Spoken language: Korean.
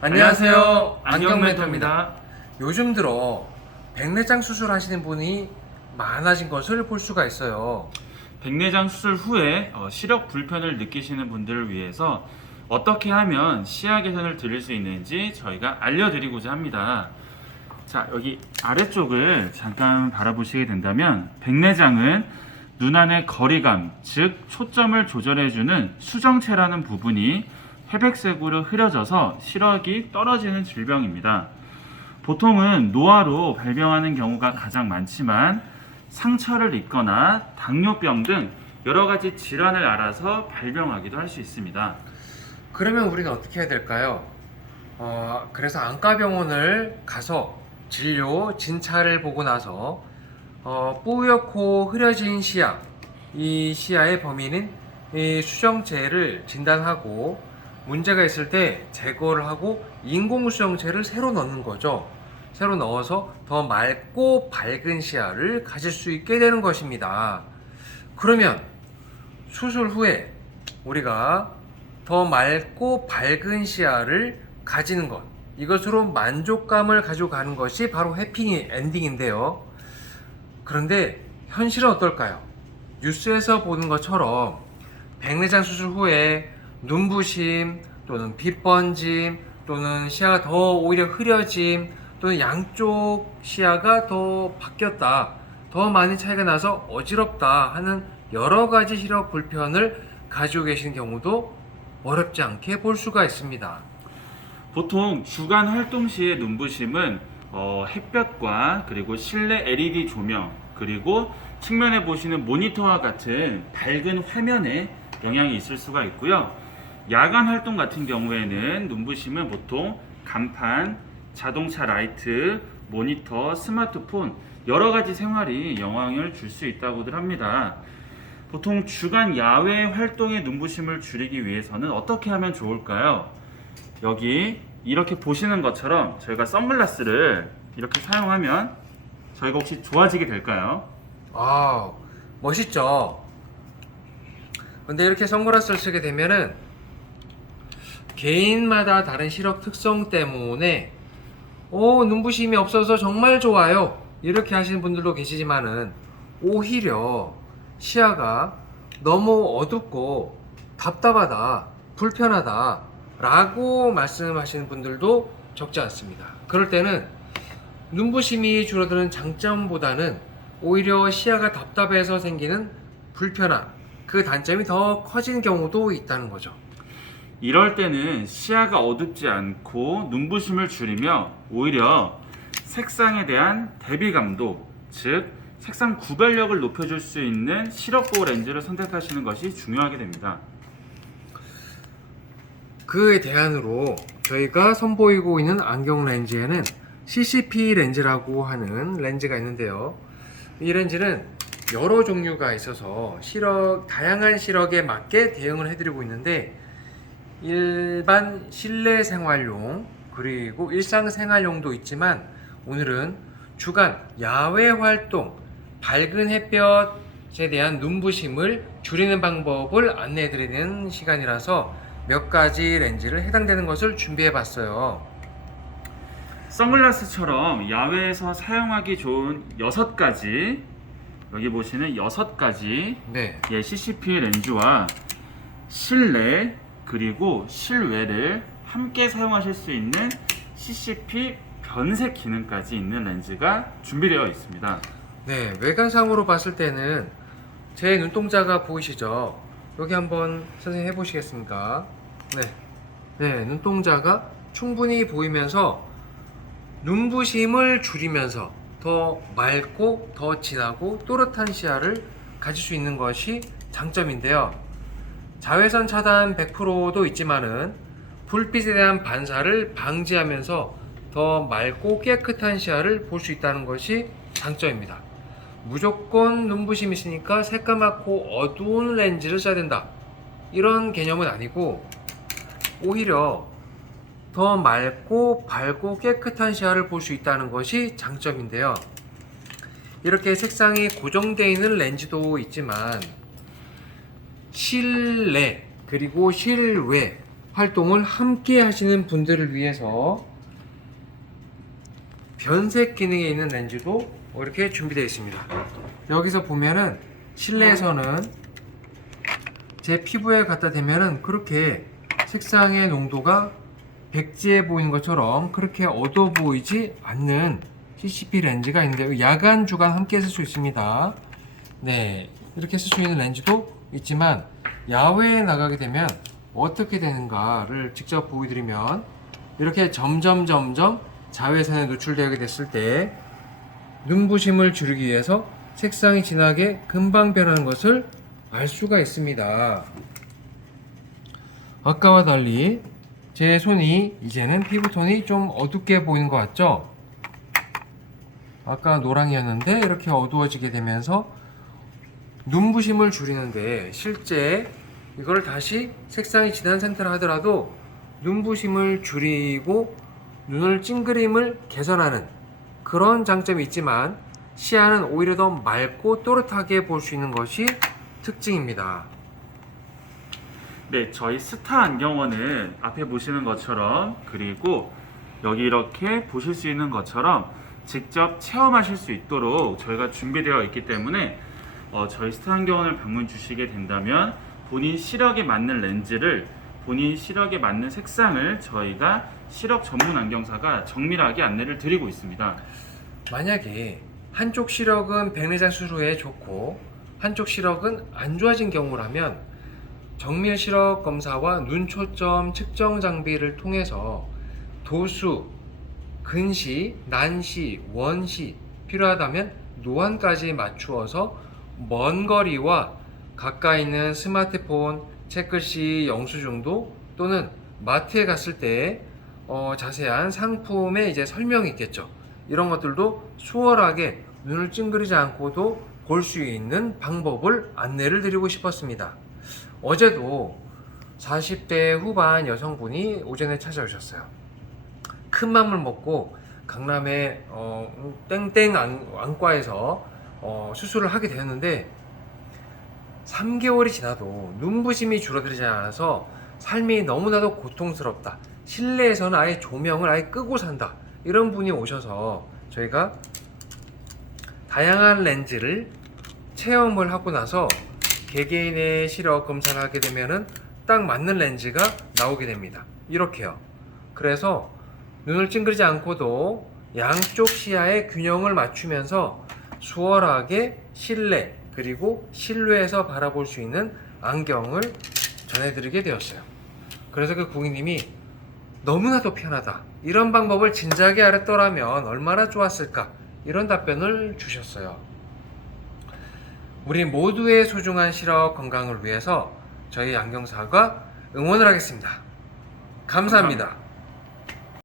안녕하세요. 안경멘토입니다. 요즘 들어 백내장 수술하시는 분이 많아진 것을 볼 수가 있어요. 백내장 수술 후에 시력 불편을 느끼시는 분들을 위해서 어떻게 하면 시야 개선을 드릴 수 있는지 저희가 알려드리고자 합니다. 자, 여기 아래쪽을 잠깐 바라보시게 된다면 백내장은 눈 안의 거리감, 즉 초점을 조절해주는 수정체라는 부분이 회백색으로 흐려져서 시력이 떨어지는 질병입니다. 보통은 노화로 발병하는 경우가 가장 많지만 상처를 입거나 당뇨병 등 여러 가지 질환을 앓아서 발병하기도 할 수 있습니다. 그러면 우리는 어떻게 해야 될까요? 그래서 안과병원을 가서 진료, 진찰을 보고 나서 뿌옇고 흐려진 시야, 이 시야의 범인은 이 수정체를 진단하고 문제가 있을 때 제거를 하고 인공수정체를 새로 넣는 거죠. 새로 넣어서 더 맑고 밝은 시야를 가질 수 있게 되는 것입니다. 그러면 수술 후에 우리가 더 맑고 밝은 시야를 가지는 것, 이것으로 만족감을 가지고 가는 것이 바로 해피 엔딩인데요. 그런데 현실은 어떨까요? 뉴스에서 보는 것처럼 백내장 수술 후에 눈부심 또는 빛번짐 또는 시야가 더 오히려 흐려짐 또는 양쪽 시야가 더 바뀌었다, 더 많이 차이가 나서 어지럽다 하는 여러 가지 시력 불편을 가지고 계신 경우도 어렵지 않게 볼 수가 있습니다. 보통 주간 활동 시의 눈부심은 햇볕과 그리고 실내 LED 조명 그리고 측면에 보시는 모니터와 같은 밝은 화면에 영향이 있을 수가 있고요. 야간 활동 같은 경우에는 눈부심은 보통 간판, 자동차 라이트, 모니터, 스마트폰 여러 가지 생활이 영향을 줄 수 있다고들 합니다. 보통 주간 야외 활동의 눈부심을 줄이기 위해서는 어떻게 하면 좋을까요? 여기 이렇게 보시는 것처럼 저희가 선글라스를 이렇게 사용하면 저희가 혹시 좋아지게 될까요? 아, 멋있죠? 근데 이렇게 선글라스를 쓰게 되면은 개인마다 다른 시력 특성 때문에 눈부심이 없어서 정말 좋아요, 이렇게 하시는 분들도 계시지만은 오히려 시야가 너무 어둡고 답답하다, 불편하다 라고 말씀하시는 분들도 적지 않습니다. 그럴 때는 눈부심이 줄어드는 장점보다는 오히려 시야가 답답해서 생기는 불편함, 그 단점이 더 커진 경우도 있다는 거죠. 이럴 때는 시야가 어둡지 않고 눈부심을 줄이며 오히려 색상에 대한 대비감도, 즉 색상 구별력을 높여줄 수 있는 시력보호 렌즈를 선택하시는 것이 중요하게 됩니다. 그에 대안으로 저희가 선보이고 있는 안경 렌즈에는 CCP 렌즈라고 하는 렌즈가 있는데요. 이 렌즈는 여러 종류가 있어서 다양한 시력에 맞게 대응을 해드리고 있는데, 일반 실내 생활용 그리고 일상생활용도 있지만 오늘은 주간 야외 활동, 밝은 햇볕에 대한 눈부심을 줄이는 방법을 안내해드리는 시간이라서 몇 가지 렌즈를 해당되는 것을 준비해 봤어요. 선글라스처럼 야외에서 사용하기 좋은 6가지, 여기 보시는 6가지 네. CCP 렌즈와 실내 그리고 실외를 함께 사용하실 수 있는 CCP 변색 기능까지 있는 렌즈가 준비되어 있습니다. 네, 외관상으로 봤을 때는 제 눈동자가 보이시죠? 여기 한번 선생님 해보시겠습니까? 네, 눈동자가 충분히 보이면서 눈부심을 줄이면서 더 맑고 더 진하고 또렷한 시야를 가질 수 있는 것이 장점인데요. 자외선 차단 100%도 있지만은 불빛에 대한 반사를 방지하면서 더 맑고 깨끗한 시야를 볼 수 있다는 것이 장점입니다. 무조건 눈부심이 있으니까 새까맣고 어두운 렌즈를 써야 된다, 이런 개념은 아니고 오히려 더 맑고 밝고 깨끗한 시야를 볼 수 있다는 것이 장점인데요. 이렇게 색상이 고정되어 있는 렌즈도 있지만 실내 그리고 실외 활동을 함께 하시는 분들을 위해서 변색 기능에 있는 렌즈도 이렇게 준비되어 있습니다. 여기서 보면은 실내에서는 제 피부에 갖다 대면은 그렇게 색상의 농도가 백지해 보이는 것처럼 그렇게 어두워 보이지 않는 CCP 렌즈가 있는데 야간 주간 함께 쓸 수 있습니다. 네, 이렇게 쓸 수 있는 렌즈도 있지만 야외에 나가게 되면 어떻게 되는가를 직접 보여드리면 이렇게 점점 자외선에 노출되게 됐을 때 눈부심을 줄이기 위해서 색상이 진하게 금방 변하는 것을 알 수가 있습니다. 아까와 달리 제 손이 이제는 피부톤이 좀 어둡게 보이는 것 같죠? 아까 노랑이었는데 이렇게 어두워지게 되면서 눈부심을 줄이는데 실제 이걸 다시 색상이 진한 상태로 하더라도 눈부심을 줄이고 눈을 찡그림을 개선하는 그런 장점이 있지만 시야는 오히려 더 맑고 또렷하게 볼 수 있는 것이 특징입니다. 네, 저희 스타 안경원은 앞에 보시는 것처럼 그리고 여기 이렇게 보실 수 있는 것처럼 직접 체험하실 수 있도록 저희가 준비되어 있기 때문에 저희 스타 안경원을 방문 주시게 된다면 본인 시력에 맞는 렌즈를 본인 시력에 맞는 색상을 저희가 시력 전문 안경사가 정밀하게 안내를 드리고 있습니다. 만약에 한쪽 시력은 백내장 수술 후에 좋고 한쪽 시력은 안 좋아진 경우라면 정밀 시력 검사와 눈 초점 측정 장비를 통해서 도수, 근시, 난시, 원시 필요하다면 노안까지 맞추어서 먼 거리와 가까이 있는 스마트폰, 책글씨 영수증도 또는 마트에 갔을 때 자세한 상품의 이제 설명이 있겠죠. 이런 것들도 수월하게 눈을 찡그리지 않고도 볼 수 있는 방법을 안내를 드리고 싶었습니다. 어제도 40대 후반 여성분이 오전에 찾아오셨어요. 큰 맘을 먹고 강남의 땡땡 안과에서 수술을 하게 되었는데 3개월이 지나도 눈부심이 줄어들지 않아서 삶이 너무나도 고통스럽다. 실내에서는 아예 조명을 아예 끄고 산다. 이런 분이 오셔서 저희가 다양한 렌즈를 체험을 하고 나서 개개인의 시력 검사를 하게 되면은 딱 맞는 렌즈가 나오게 됩니다. 이렇게요. 그래서 눈을 찡그리지 않고도 양쪽 시야의 균형을 맞추면서 수월하게 실내 그리고 실외에서 바라볼 수 있는 안경을 전해드리게 되었어요. 그래서 그 고객님이 너무나도 편하다. 이런 방법을 진작에 알았더라면 얼마나 좋았을까. 이런 답변을 주셨어요. 우리 모두의 소중한 시력 건강을 위해서 저희 안경사가 응원을 하겠습니다. 감사합니다.